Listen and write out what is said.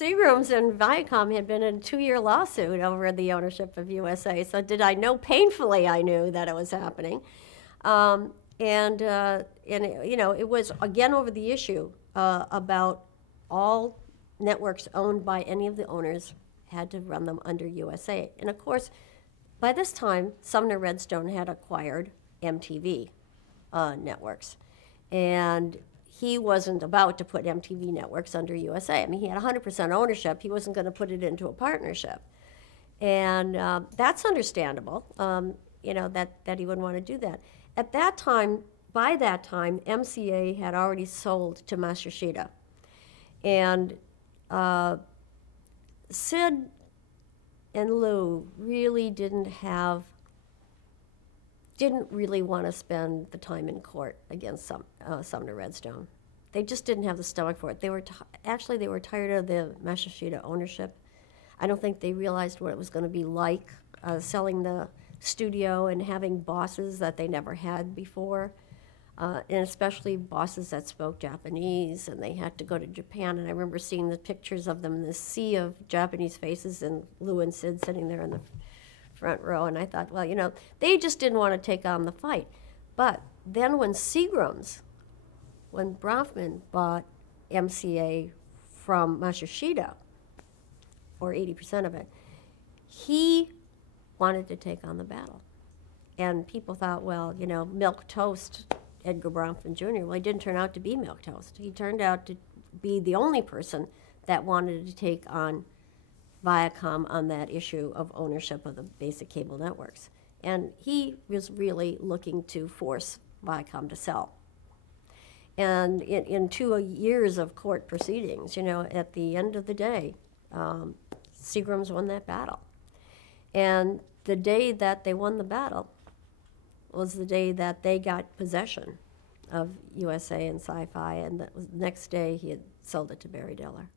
Seagrams and Viacom had been in a 2-year lawsuit over the ownership of USA. So did I know? Painfully, I knew that it was happening. And you know, it was, again, over the issue about all networks owned by any of the owners had to run them under USA. And of course, by this time, Sumner Redstone had acquired MTV networks. And he wasn't about to put MTV networks under USA. I mean, he had 100% ownership. He wasn't going to put it into a partnership. And that's understandable, you know, that he wouldn't want to do that. At that time, by that time, MCA had already sold to Matsushita. And Sid and Lou really didn't really want to spend the time in court against Sumner Redstone. They just didn't have the stomach for it. They were actually, they were tired of the Matsushita ownership. I don't think they realized what it was going to be like selling the studio and having bosses that they never had before, and especially bosses that spoke Japanese, and they had to go to Japan. And I remember seeing the pictures of them in this sea of Japanese faces, and Lou and Sid sitting there in the front row, and I thought, well, you know, they just didn't want to take on the fight. But then when Bronfman bought MCA from Matsushita, or 80% of it, he wanted to take on the battle. And people thought, well, you know, milquetoast Edgar Bronfman Jr. Well, he didn't turn out to be milquetoast. He turned out to be the only person that wanted to take on Viacom on that issue of ownership of the basic cable networks. And he was really looking to force Viacom to sell. And in 2 years of court proceedings, you know, at the end of the day, Seagrams won that battle. And the day that they won the battle was the day that they got possession of USA and SyFy, and the next day he had sold it to Barry Diller.